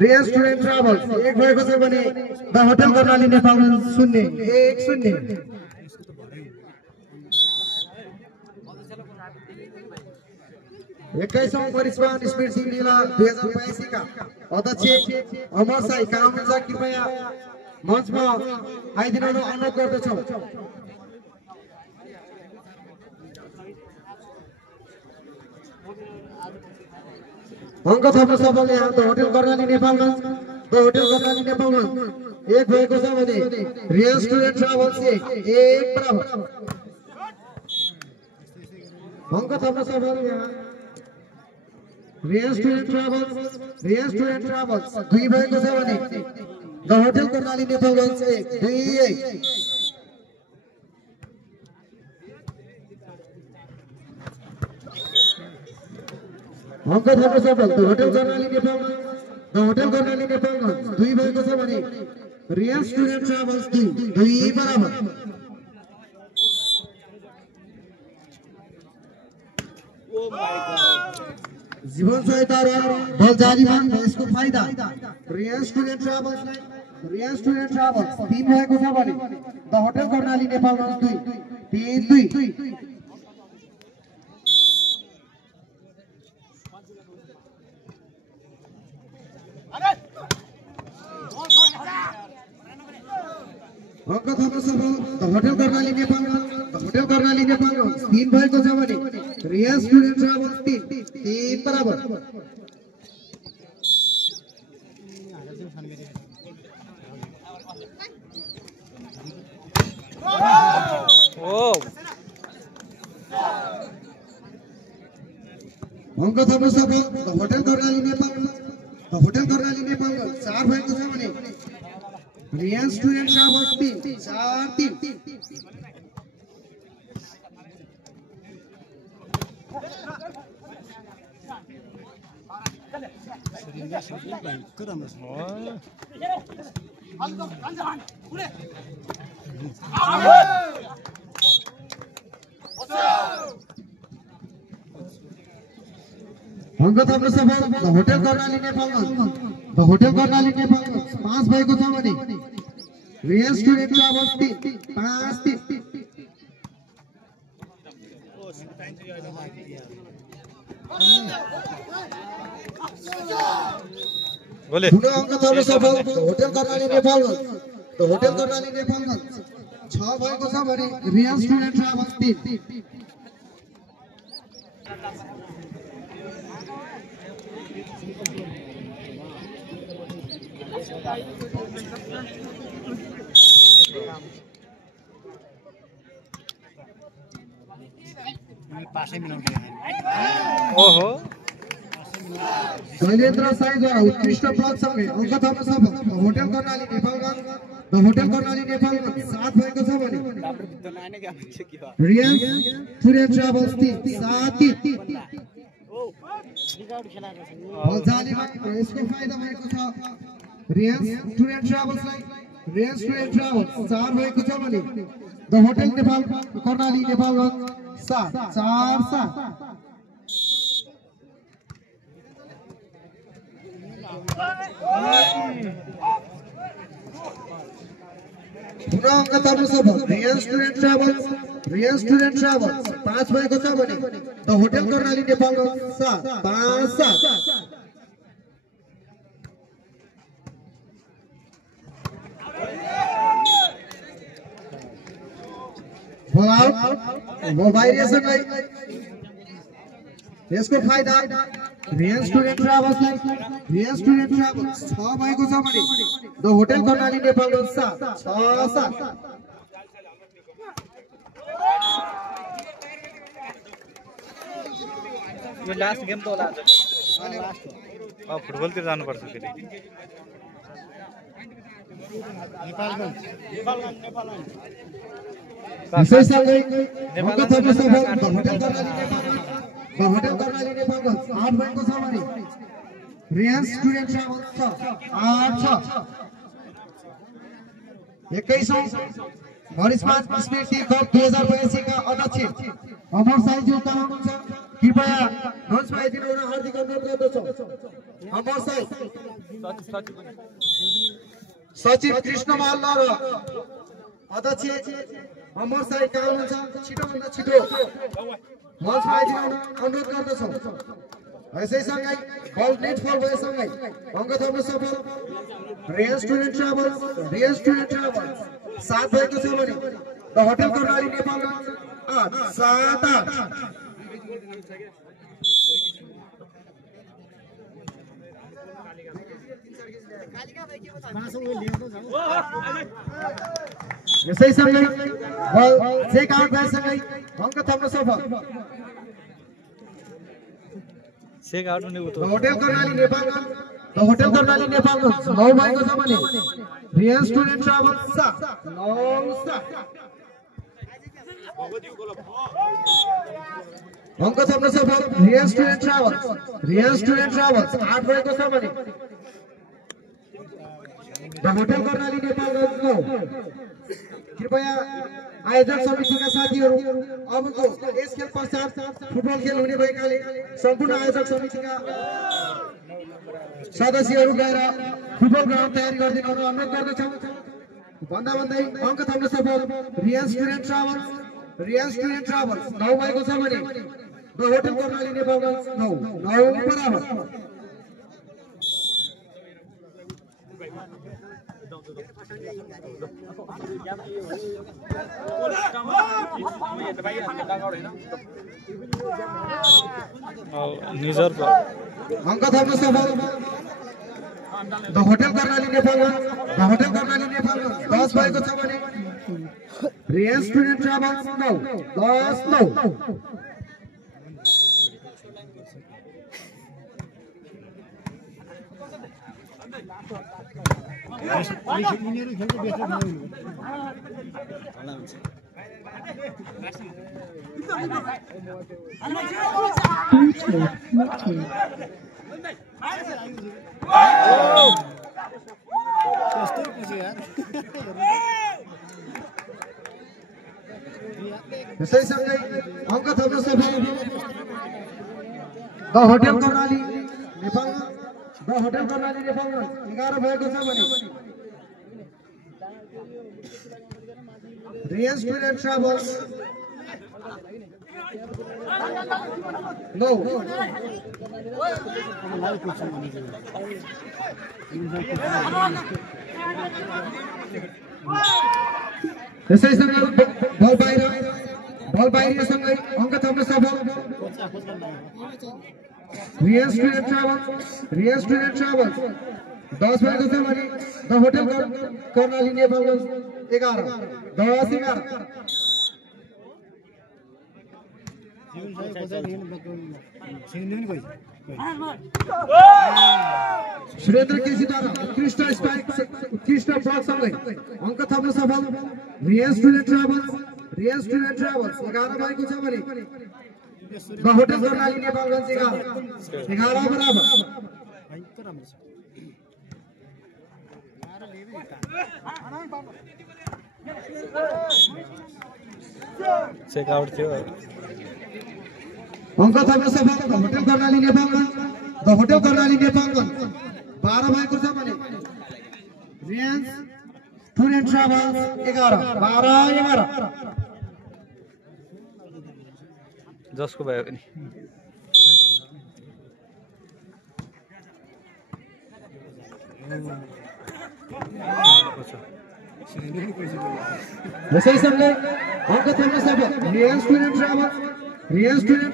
Real student travels 1 भएको छ भने द होटल कर्णाली नेपालगञ्ज 0-1-0। एक्काइसौं परिस्मान स्मृति मेला 2082 का अध्यक्ष अमर साई कहाँ हुनुहुन्छ कृपया मञ्चमा आइदिनु अनुरोध गर्दछौं। अंक थप्न सफल यहाँ द होटल कर्णाली नेपालगञ्ज 1 भएको छ भने रियल स्टुडेन्ट ट्राभल्स 1 बराबर। अंक थप्न सफल यहाँ रियल स्टुडेन्ट ट्राभल्स 2 भएको छ भने द होटल कर्णाली नेपालगञ्ज 1-2-1। अंक थप्न सफल द होटल कर्णाली नेपालगञ्ज 2 भएको छ भने रियल स्टुडेन्ट ट्राभल्स 2 बराबर। जीवन सहायता र बल जारीमा यसको फाइदा रियल स्टुडेन्ट ट्राभल्स 3 भएको छ भने द होटल कर्णाली नेपालगञ्ज 2-3-2। अंक थप्न सफल द होटल कर्णाली नेपालगञ्ज 3 भएको छ भने रियल स्टुडेन्ट ट्राभल्स 3 बराबर। अंक थप्न सफल द होटल कर्णाली नेपालगञ्ज 4 भएको छ भने रियल स्टुडेन्ट ट्राभल्स 4-3। अंक थप्न सफल द होटल कर्णाली नेपालगञ्ज 5 भएको छ भने रियल स्टुडेन्ट ट्राभल्स 5-3। पुनः अंक थप्न सफल द होटल कर्णाली नेपालगञ्ज 6 भएको छ भने रियल स्टुडेन्ट ट्राभल्स 3। शैलेन्द्र साईद्वारा उत्कृष्ट ब्लकसँगै अंक थप्न सफल द होटल कर्णाली नेपालगञ्ज 7 भएको छ भने रियल स्टुडेन्ट ट्राभल्स 7-3। बलजालीमा यसको फाइदा भएको छ रियल स्टुडेन्ट ट्राभल्सलाई। रियल स्टुडेन्ट ट्राभल्स 4 भएको छ भने द होटल कर्णाली नेपालगञ्ज 4-7। पुनः अंक थप्न सफल रियल स्टुडेन्ट ट्राभल्स 5 भएको छ भने द होटल कर्णाली नेपालगञ्ज 5-7। यसको फाइदा रियल स्टुडेन्ट ट्राभल्सलाई। रियल स्टुडेन्ट ट्राभल्स 6 भएको छ भने द होटल कर्णाली नेपालगञ्ज 6-7। यो लास्ट गेम त होला आज फुटबल तिर जानु पर्छ फेरि यसैसँगै अंक थप्न सफल द होटल कर्णाली नेपालगञ्ज 8 भएको छ भने रियल स्टुडेन्ट ट्राभल्स 8-6। 21औं मरिसमान स्मृति कप 2082 का अध्यक्ष अमर साईज्यू कहाँ हुनुहुन्छ कृपया मंच पाइदिनु हुन हार्दिक अनुरोध गर्दछौँ। अमर साई सचिव कृष्ण मल्ल र अध्यक्ष अमर साई कहाँ हुनुहुन्छ? छिटोभन्दा छिटो मंच पाइदिनु हुन अनुरोध गर्दछौँ। यसैसँगै बल नेटफल भएसँगै अङ्क थप्न सफल रियल स्टुडेन्ट ट्राभल्स 7 भएको छ भने द होटल कर्णाली नेपालगञ्ज 8 7 8 यसैसँगै बल चेक आउट भएसँगै अङ्क थप्न सफल चेक आउट हुने उतो होटल कर्णाली नेपालगञ्ज 9 भएको छ भने रियल स्टुडेन्ट ट्राभल्स 7 9 7 अङ्क थप्न सफल रियल स्टुडेन्ट ट्राभल्स 8 भएको छ भने द होटल कर्णाली नेपालगञ्ज 9 कृपया आयोजक समितिका साथीहरू अबको यस खेल पश्चात फुटबल खेल हुने भएकाले सम्पूर्ण आयोजक समितिका सदस्यहरू गएर फुटबल ग्राउन्ड तयारी गरिदिनु हुन अनुरोध गर्दछौँ। भन्दै अङ्क थप्न सफल रियल स्टुडेन्ट ट्राभल्स 9 भएको छ भने द होटल कर्णाली नेपालगञ्ज 9 बराबर अङ्क थप्न सफल द होटल कर्णाली नेपालगञ्ज 10 भएको छ भने रियल स्टुडेन्ट ट्राभल्स 9 10 9 यसैसँगै अङ्क थप्न सफल द होटल कर्णाली नेपालगञ्ज 11 भएको छ भने रियल स्टुडेन्ट ट्राभल्स 9 यसैसँगै बल बाहिरसँगै अङ्क थप्न सफल रियल स्टुडेन्ट ट्राभल्स 10 भएको छ भने द होटल कर्णाली नेपालगञ्ज 11 10 11 सुरेन्द्र केसीद्वारा उत्कृष्ट ब्लकसँगै अङ्क थप्न सफल रियल स्टुडेन्ट ट्राभल्स 11 भएको छ भने द होटल कर्णाली नेपालगञ्ज 11 बराबर चेक आउट थियो अङ्क थप्न सफल द होटल कर्णाली नेपालगञ्ज 12 भएको छ भने रियल स्टुडेन्ट ट्राभल्स 11 12 11 जसको भयो पनि यसैसँगै अङ्क थप्न सफल रियल स्टुडेन्ट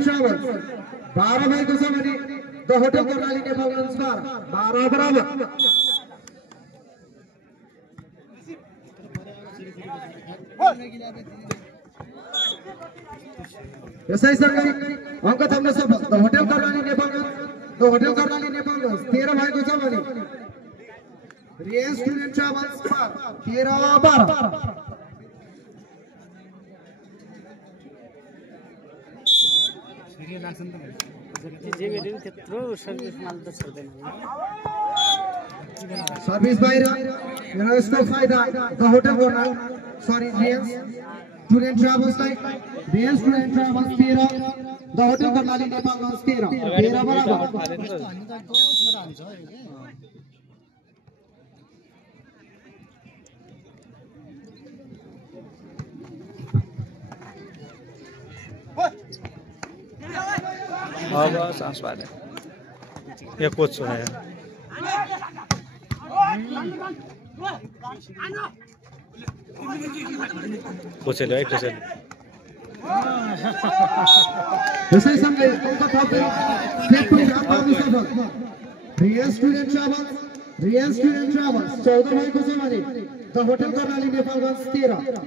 ट्राभल्स 12 भएको छ भने द होटल कर्णाली नेपालगञ्ज 12 बराबर यसैसँगै अङ्क थप्न सफल द होटल कर्णाली नेपालगञ्ज 13 भएको छ भने रियल स्टुडेन्ट ट्राभल्स 13 12 सर्भिस बाहिर यसको फाइदा the hotel Karnali real student ट्राभल्सलाई real student travels 13 the hotel Karnali Nepalgunj 13 बराबर अब चान्स पाले यो कोच छ यार कोचले है कोचले यसैसँगै उनका थप्दै स्टेट पुलिस आत्मानु सफल रियल स्टुडेन्ट ट्राभल्स 14 भएको छ भने द होटल कर्णाली नेपालगञ्ज 13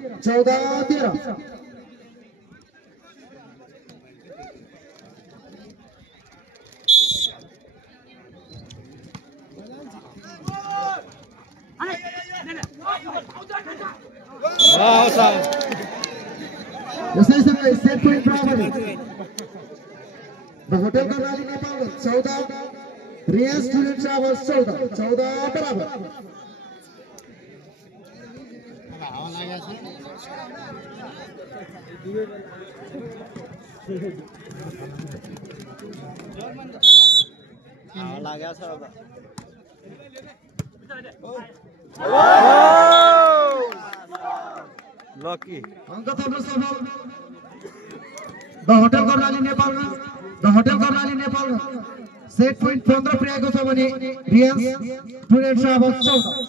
यसैसँगै state police travel the hotel Karnali Nepalgunj 14 real student travels 14 बराबर लाग्या छ अब लकी अङ्क थप्न सफल the hotel Karnali Nepalgunj set point 15 पुर्याएको छ भने रियल स्टुडेन्ट ट्राभल्स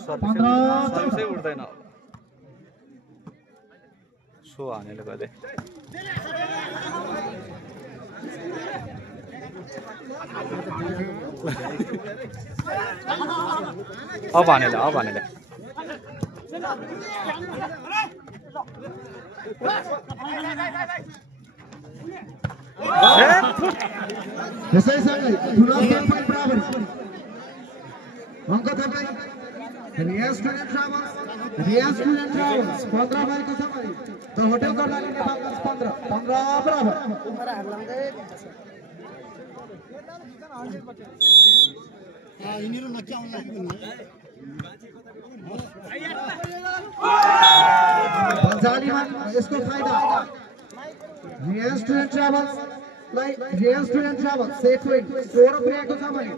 14 सर्भिसै उड्दैन सो हानेले गर्दै अब हानेले यसैसँगै ठुलो स्टेट पोइन्ट बराबर अङ्क थप्दै रियल स्टुडेन्ट ट्राभल्स 15 भएको छ भने द होटल कर्णाली नेपालगञ्ज 15 बराबर बल्जालीमा यसको फाइदा real student travels set point 16 पुर्याएको छ भने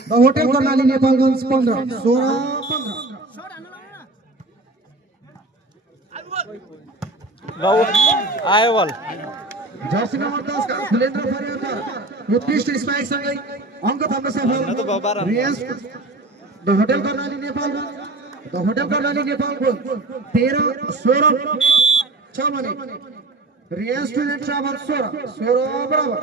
द होटल कर्णाली नेपालगञ्ज 16 आयो बल जर्सी नम्बर 10 का सुलेन्द्र परियार उत्कृष्ट स्पाइक सँगै अङ्क थप्न सफल real the hotel Karnali Nepalgunj 13-16 छ भने रियल स्टुडेन्ट ट्राभल्स 16 बराबर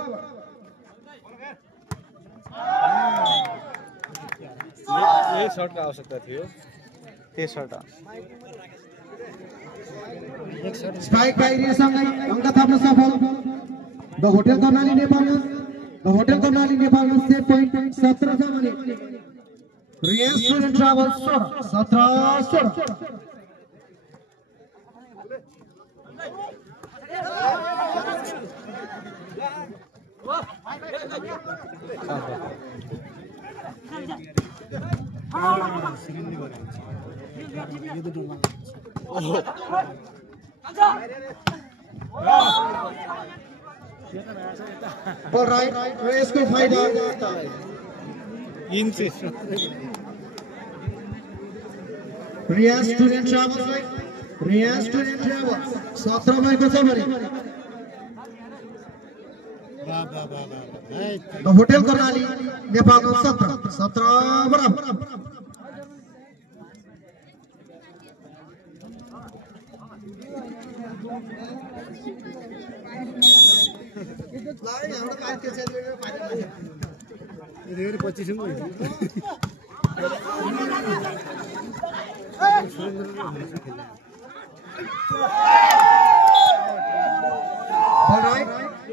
यही सर्टको आवश्यकता थियो त्यही सर्ट स्पाइक बाहिरिएसँगै अङ्क थप्न सफल the hotel Karnali Nepalgunj set point 17 छ भने रियल स्टुडेन्ट ट्राभल्स 17 बल राइट र यसको फाइदा रियल स्टुडेन्ट ट्राभल्स 17 भएको छ भने द होटल कर्णाली नेपालगञ्ज 17 बराबर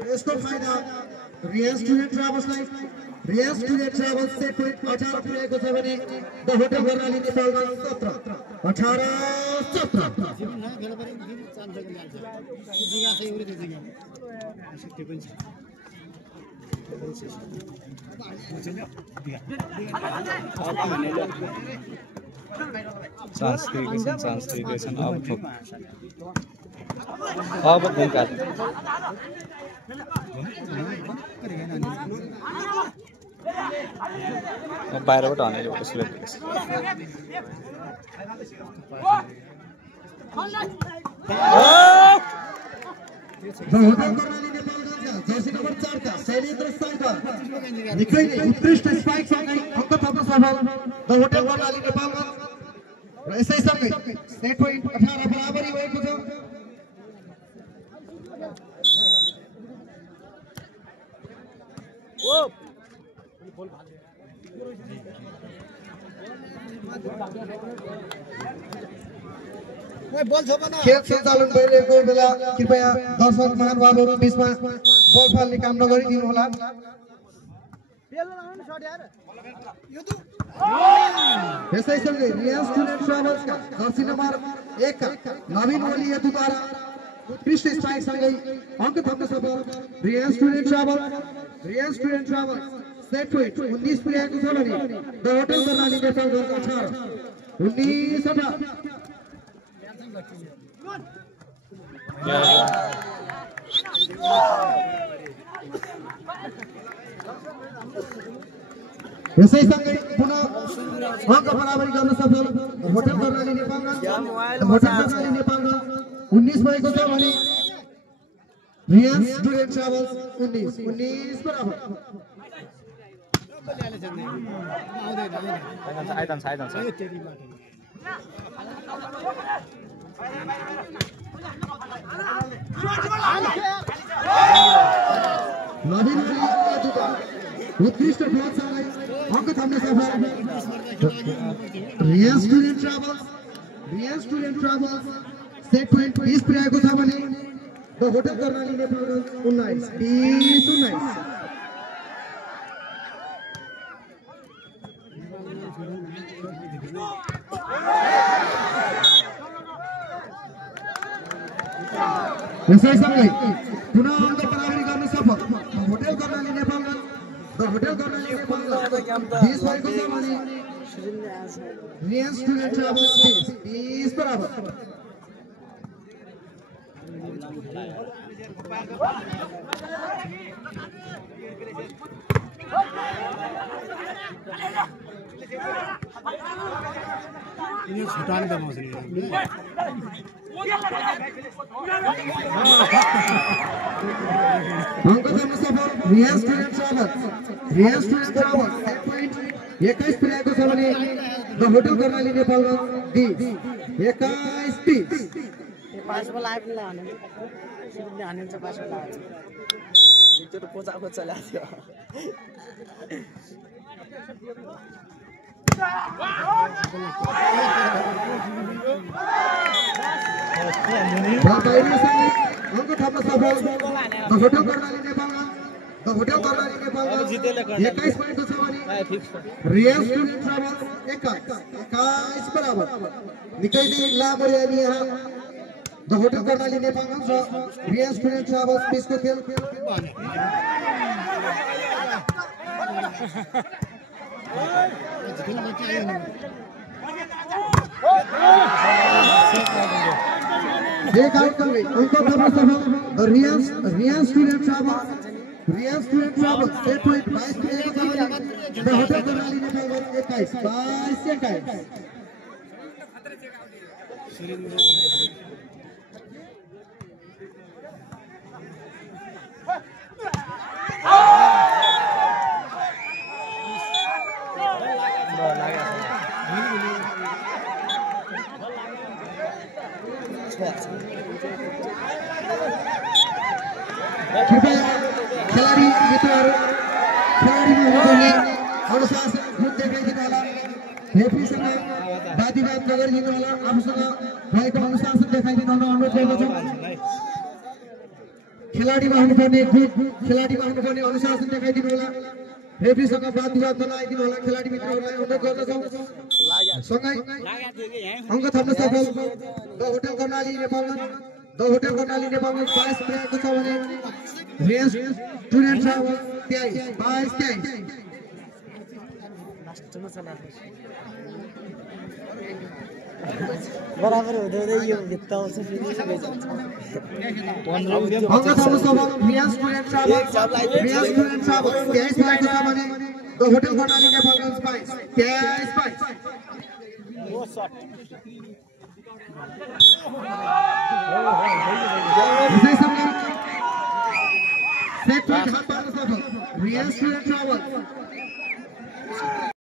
यसको फाइदा real student travels set point 18 पुर्याएको छ भने the hotel Karnali Nepalgunj 17 chance दिएको छन् अब अब घुम काट बाहिरबाट हानेर सिलेक्ट जर्सी नम्बर 4 का शैलेन्द्र साइकर निकै नै उत्कृष्ट स्पाइक सँगै अङ्क थप्न सफल द होटल कर्णाली नेपालगञ्ज र यसै सँगै सेट पोइन्ट 18 बराबरी भएको छ। खेल सञ्चालन भइरहेको बेला कृपया दर्शक महानुभावहरू बीचमा बल फाल्ने काम नगरिदिनु होला। यसै सँगै रियाज स्टुडेन्ट ट्राभल्सका जर्सी नम्बर 1 का नवीन ओली हेतुद्वारा उत्कृष्ट स्ट्राइक सँगै अङ्क थप्न सफल रियाज स्टुडेन्ट ट्राभल्स सेट पोइन्ट 19 पुर्याएको छ भने द होटल कर्णाली नेपालगञ्ज 18 यसै सँगै पुनः अङ्क बराबरी गर्न सफल होटल कर्णाली नेपालगञ्ज 19 भएको छ भने रियाज स्टुडेन्ट ट्राभल्स 19 बराबर। नवीन उत्कृष्ट फ्लटसँगै अङ्क थप्न सफल रियाज स्टुडेन्ट ट्राभल्स सेट पोइन्ट 20 पुर्याएको छ भने द होटल कर्णाली नेपालगञ्ज 19 यसै सँगै पुनः अङ्क बराबरी गर्न सफल होटल कर्णाली नेपालगञ्ज 20 भएको छ भने रियाज स्टुडेन्ट ट्राभल्स 20 बराबर। अङ्क थप्न सफल रियाज स्टुडेन्ट ट्राभल्स सेट पोइन्ट 21 पुर्याएको छ भने द होटल कर्णाली नेपालगञ्ज 21-30 अङ्क थप्न सफल द होटल कर्णाली नेपालगञ्ज 21 भएको छ भने रियाज स्टुडेन्ट ट्राभल्स 21 बराबर। निकै नै लामो र्याली यहाँ द होटल कर्णाली नेपालगञ्ज र रियाज स्टुडेन्ट ट्राभल्स बीचको खेल अङ्क थप्न सफल रियाज स्टुडेन्ट ट्राभल्स सेट पोइन्ट 22 पुगेको छ भने द होटल कर्णाली नेपालगञ्ज 21 कृपया खेलाडी मित्रहरू अनुशासन खुद देखाइदिनु होला। रेफ्रीसँग वादविवाद नगरिदिनु होला। आफूसँग भएको अनुशासन देखाइदिनु होला अनुरोध गर्दछौँ। खेलाडीमा हुनुपर्ने अनुशासन देखाइदिनु होला। रेफ्रीसँग वादविवाद नलागिदिनु होला। खेलाडी मित्रहरूलाई अनुरोध गर्दछौँ। सँगै अङ्क थप्न सफल द होटल कर्णाली नेपालगञ्ज 22 पुगेको छ भने रियाज स्टुडेन्ट ट्राभल्स 23-22 बराबर हुँदै यो भित्ता आउँछ फेरि सबै जान्छ 15 मिनेट अङ्क थाल्नु सब Riyaz student travel Riyaz student travel 23 भएको छ भने द होटल कर्णाली नेपालगञ्ज 22 ओ शट त्यसै समय सेट पॉइंट हात पार्न सफल रियाज स्टुडेन्ट ट्राभल